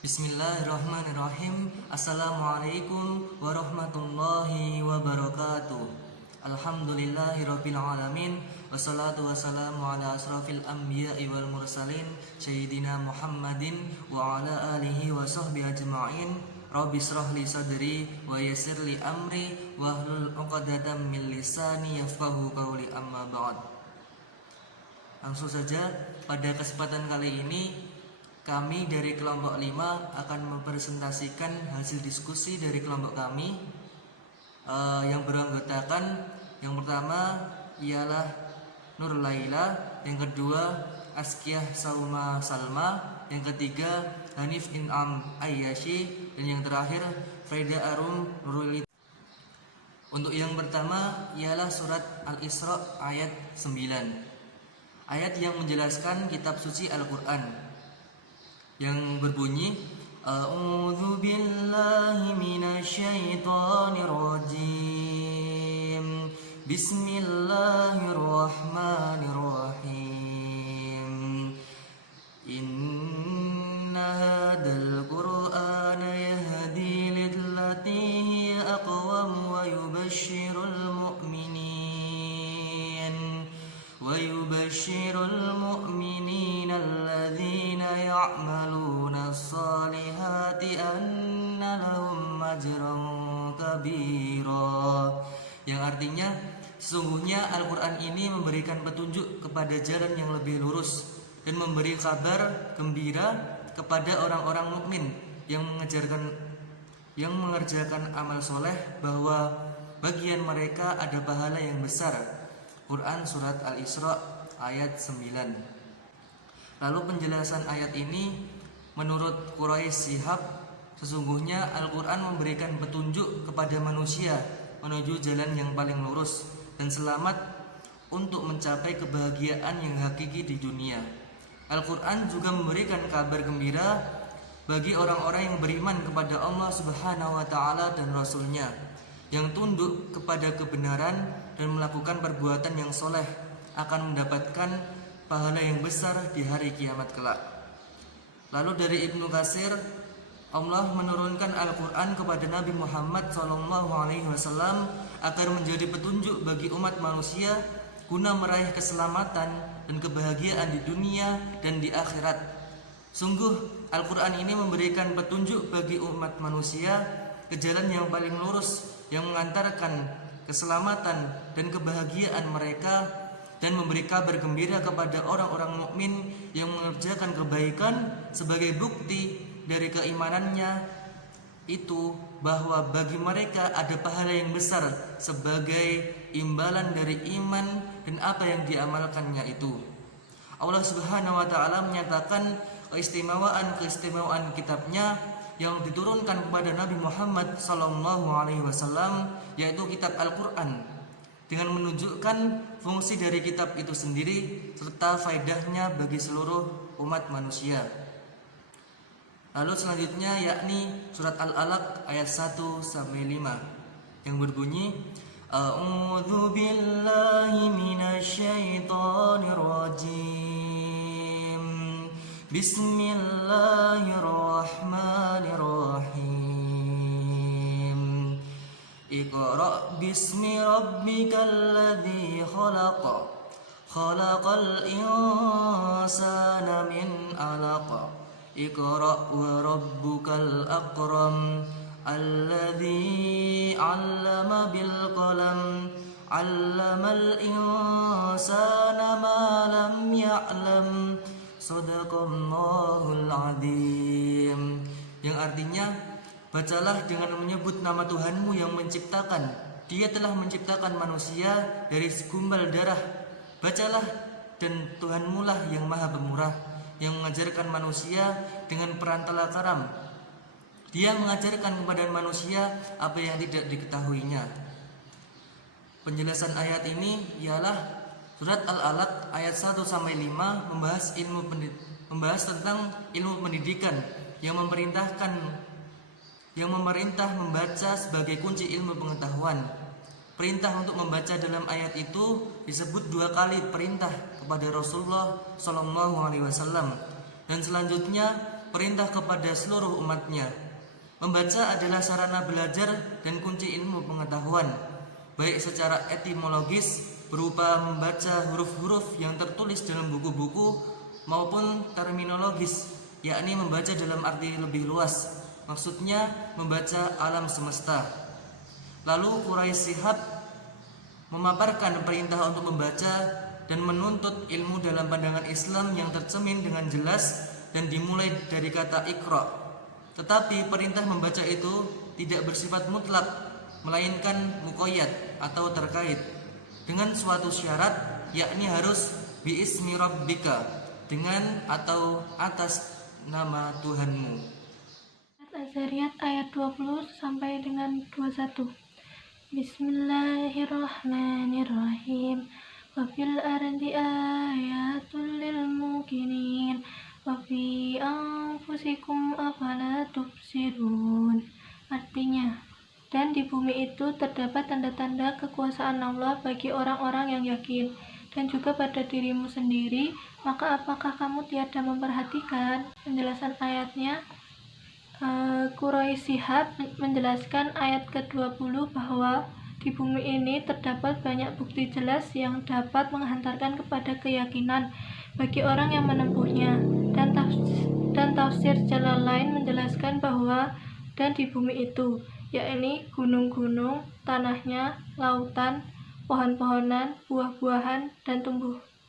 Bismillahirrahmanirrahim. Assalamualaikum warahmatullahi wabarakatuh. Alhamdulillahirabbil alamin. Wassalatu wassalamu ala asrafil anbiya'i wal mursalin sayyidina Muhammadin wa ala alihi wa sahbihi ajma'in. Rabbi shrah li sadri wa yassir li amri wahlul 'uqdatam min lisani yafqahu qawli, amma ba'd. Langsung saja, pada kesempatan kali ini kami dari kelompok 5 akan mempresentasikan hasil diskusi dari kelompok kami yang beranggotakan, yang pertama ialah Nur Laila, yang kedua Askiah Salma Salma, yang ketiga Hanif In'am Ayyashi, dan yang terakhir Freda Arum Nurul. Untuk yang pertama ialah surat Al-Isra ayat 9, ayat yang menjelaskan kitab suci Al-Quran, yang berbunyi A'udzu billahi minasyaitonir rajim. Bismillahirrahmanirrahim. Inna hadzal qur'ana yahdi lillati hiya aqwam wa yubashshirul mu'minin alladzina ya'maluna as-salihati anna lahum ajran kabira. Yang artinya, sesungguhnya Al-Quran ini memberikan petunjuk kepada jalan yang lebih lurus dan memberi kabar gembira kepada orang-orang mukmin yang mengerjakan amal soleh bahwa bagian mereka ada pahala yang besar. Quran surat Al-Isra ayat 9. Lalu penjelasan ayat ini, menurut Quraisy Shihab, sesungguhnya Al-Quran memberikan petunjuk kepada manusia menuju jalan yang paling lurus dan selamat untuk mencapai kebahagiaan yang hakiki di dunia. Al-Quran juga memberikan kabar gembira bagi orang-orang yang beriman kepada Allah Subhanahu wa Ta'ala dan Rasul-Nya, yang tunduk kepada kebenaran dan melakukan perbuatan yang soleh akan mendapatkan pahala yang besar di hari kiamat kelak. Lalu dari Ibnu Katsir, Allah menurunkan Al-Quran kepada Nabi Muhammad SAW agar menjadi petunjuk bagi umat manusia guna meraih keselamatan dan kebahagiaan di dunia dan di akhirat. Sungguh Al-Quran ini memberikan petunjuk bagi umat manusia ke jalan yang paling lurus yang mengantarkan keselamatan dan kebahagiaan mereka, dan memberi kabar gembira kepada orang-orang mukmin yang mengerjakan kebaikan sebagai bukti dari keimanannya itu bahwa bagi mereka ada pahala yang besar sebagai imbalan dari iman dan apa yang diamalkannya itu. Allah Subhanahu wa Ta'ala menyatakan keistimewaan kitabnya yang diturunkan kepada Nabi Muhammad SAW, yaitu kitab Al-Quran, dengan menunjukkan fungsi dari kitab itu sendiri serta faedahnya bagi seluruh umat manusia. Lalu selanjutnya yakni surat Al-Alaq ayat 1-5 yang berbunyi A'udzu billahi minasyaitonir rajim. Bismillahirrahmanirrahim. Iqra' bismi rabbikal ladzi khalaq. Khalaqal insana min 'alaq. Iqra' wa rabbukal akram. Alladzi 'allama bil qalam. 'Allamal insana ma lam ya'lam. Shadaqallahul 'adzim. Yang artinya, bacalah dengan menyebut nama Tuhanmu yang menciptakan. Dia telah menciptakan manusia dari segumpal darah. Bacalah, dan Tuhanmu lah yang maha pemurah, yang mengajarkan manusia dengan perantara karam. Dia mengajarkan kepada manusia apa yang tidak diketahuinya. Penjelasan ayat ini ialah surat Al-Alaq ayat 1-5 membahas tentang ilmu pendidikan yang memerintah membaca sebagai kunci ilmu pengetahuan. Perintah untuk membaca dalam ayat itu disebut 2 kali perintah kepada Rasulullah SAW, dan selanjutnya perintah kepada seluruh umatnya. Membaca adalah sarana belajar dan kunci ilmu pengetahuan, baik secara etimologis berupa membaca huruf-huruf yang tertulis dalam buku-buku, maupun terminologis, yakni membaca dalam arti lebih luas, maksudnya membaca alam semesta. Lalu Quraisy Shihab memaparkan perintah untuk membaca dan menuntut ilmu dalam pandangan Islam yang tercemin dengan jelas dan dimulai dari kata Iqra. Tetapi perintah membaca itu tidak bersifat mutlak, melainkan muqayyad atau terkait dengan suatu syarat, yakni harus biismi rabbika, dengan atau atas nama Tuhanmu. Az-Zariyat ayat 20 sampai dengan 21. Bismillahirrahmanirrahim. Wa fil ardi ayatul lil mukminin wa fi anfusikum afala tubsirun. Artinya, dan di bumi itu terdapat tanda-tanda kekuasaan Allah bagi orang-orang yang yakin, dan juga pada dirimu sendiri, maka apakah kamu tiada memperhatikan? Penjelasan ayatnya, Quraisy Shihab menjelaskan ayat ke-20 bahwa di bumi ini terdapat banyak bukti jelas yang dapat menghantarkan kepada keyakinan bagi orang yang menempuhnya, dan tafsir Jalalain menjelaskan bahwa dan di bumi itu, yakni gunung-gunung, tanahnya, lautan, pohon-pohonan, buah-buahan, dan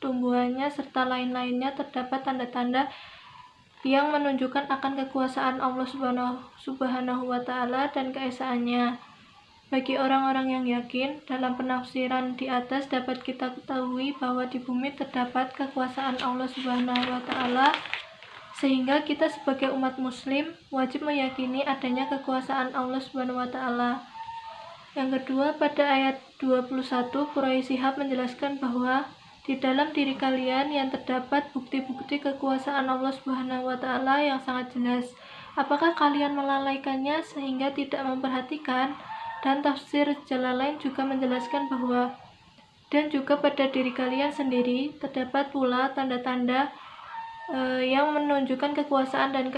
tumbuhannya serta lain-lainnya terdapat tanda-tanda yang menunjukkan akan kekuasaan Allah Subhanahu wa Ta'ala dan keesaannya. Bagi orang-orang yang yakin, dalam penafsiran di atas dapat kita ketahui bahwa di bumi terdapat kekuasaan Allah Subhanahu wa Ta'ala, sehingga kita sebagai umat muslim wajib meyakini adanya kekuasaan Allah Subhanahu wa Ta'ala. Yang kedua, pada ayat 21, Quraisy Shihab menjelaskan bahwa di dalam diri kalian yang terdapat bukti-bukti kekuasaan Allah Subhanahu wa Ta'ala yang sangat jelas. Apakah kalian melalaikannya sehingga tidak memperhatikan? Dan tafsir Jalalain juga menjelaskan bahwa dan juga pada diri kalian sendiri terdapat pula tanda-tanda yang menunjukkan kekuasaan dan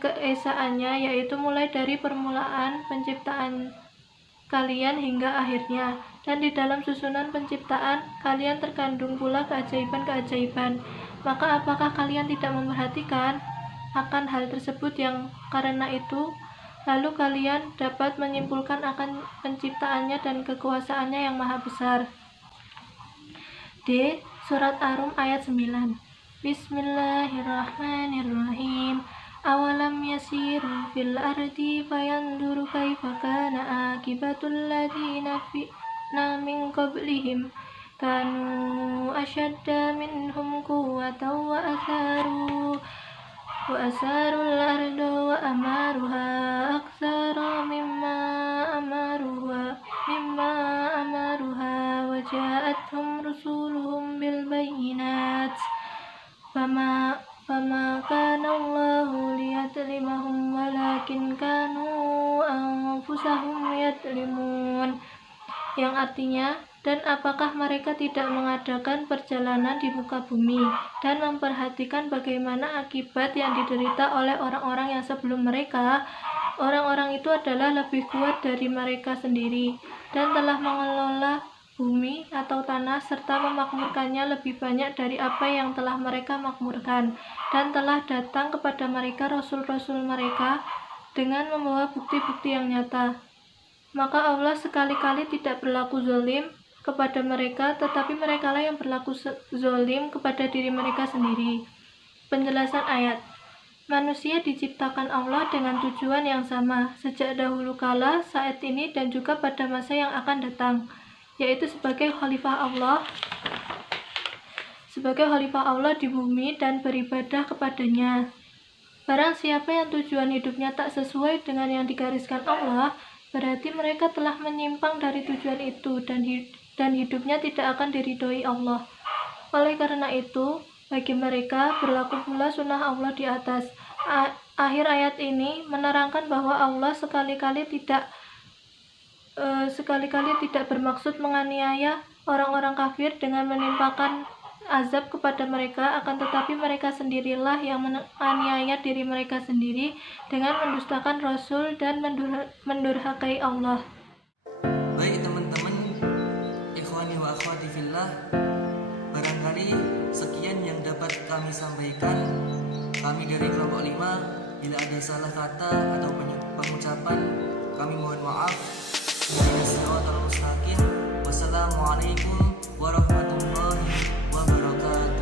keesaannya, yaitu mulai dari permulaan penciptaan kalian hingga akhirnya, dan di dalam susunan penciptaan kalian terkandung pula keajaiban-keajaiban. Maka apakah kalian tidak memperhatikan akan hal tersebut? Yang karena itu lalu kalian dapat menyimpulkan akan penciptaannya dan kekuasaannya yang maha besar. D. Surat Ar-Rum ayat 9. Bismillahirrahmanirrahim. Awalam yasiru fil ardi fayanduru kaifa kana akibatul ladina min qablihim kanu ashadda minhum quwwatan wa asarul arda wa amaruha aktsara mimma amaruha wa ja'atuhum rusuluhum bil bayyinat fama kana Allahu liyadlimahum walakin kanu anfusahum yadlimun. Yang artinya, dan apakah mereka tidak mengadakan perjalanan di muka bumi dan memperhatikan bagaimana akibat yang diderita oleh orang-orang yang sebelum mereka? Orang-orang itu adalah lebih kuat dari mereka sendiri dan telah mengelola bumi atau tanah serta memakmurkannya lebih banyak dari apa yang telah mereka makmurkan, dan telah datang kepada mereka rasul-rasul mereka dengan membawa bukti-bukti yang nyata. Maka Allah sekali-kali tidak berlaku zalim kepada mereka, tetapi merekalah yang berlaku zalim kepada diri mereka sendiri. Penjelasan ayat. Manusia diciptakan Allah dengan tujuan yang sama sejak dahulu kala, saat ini, dan juga pada masa yang akan datang, yaitu sebagai khalifah Allah di bumi dan beribadah kepadanya. Barang siapa yang tujuan hidupnya tak sesuai dengan yang digariskan Allah, berarti mereka telah menyimpang dari tujuan itu dan hidupnya tidak akan diridhoi Allah. Oleh karena itu, bagi mereka berlaku pula sunnah Allah di atas. Akhir ayat ini menerangkan bahwa Allah sekali-kali tidak bermaksud menganiaya orang-orang kafir dengan menimpakan azab kepada mereka, akan tetapi mereka sendirilah yang menganiaya diri mereka sendiri dengan mendustakan Rasul dan mendurhakai Allah. Baik teman-teman, ikhwani wa akhwati fillah, barangkali sekian yang dapat kami sampaikan. Kami dari kelompok 5, bila ada salah kata atau pengucapan, kami mohon maaf. Wassalamualaikum warahmatullahi wabarakatuh.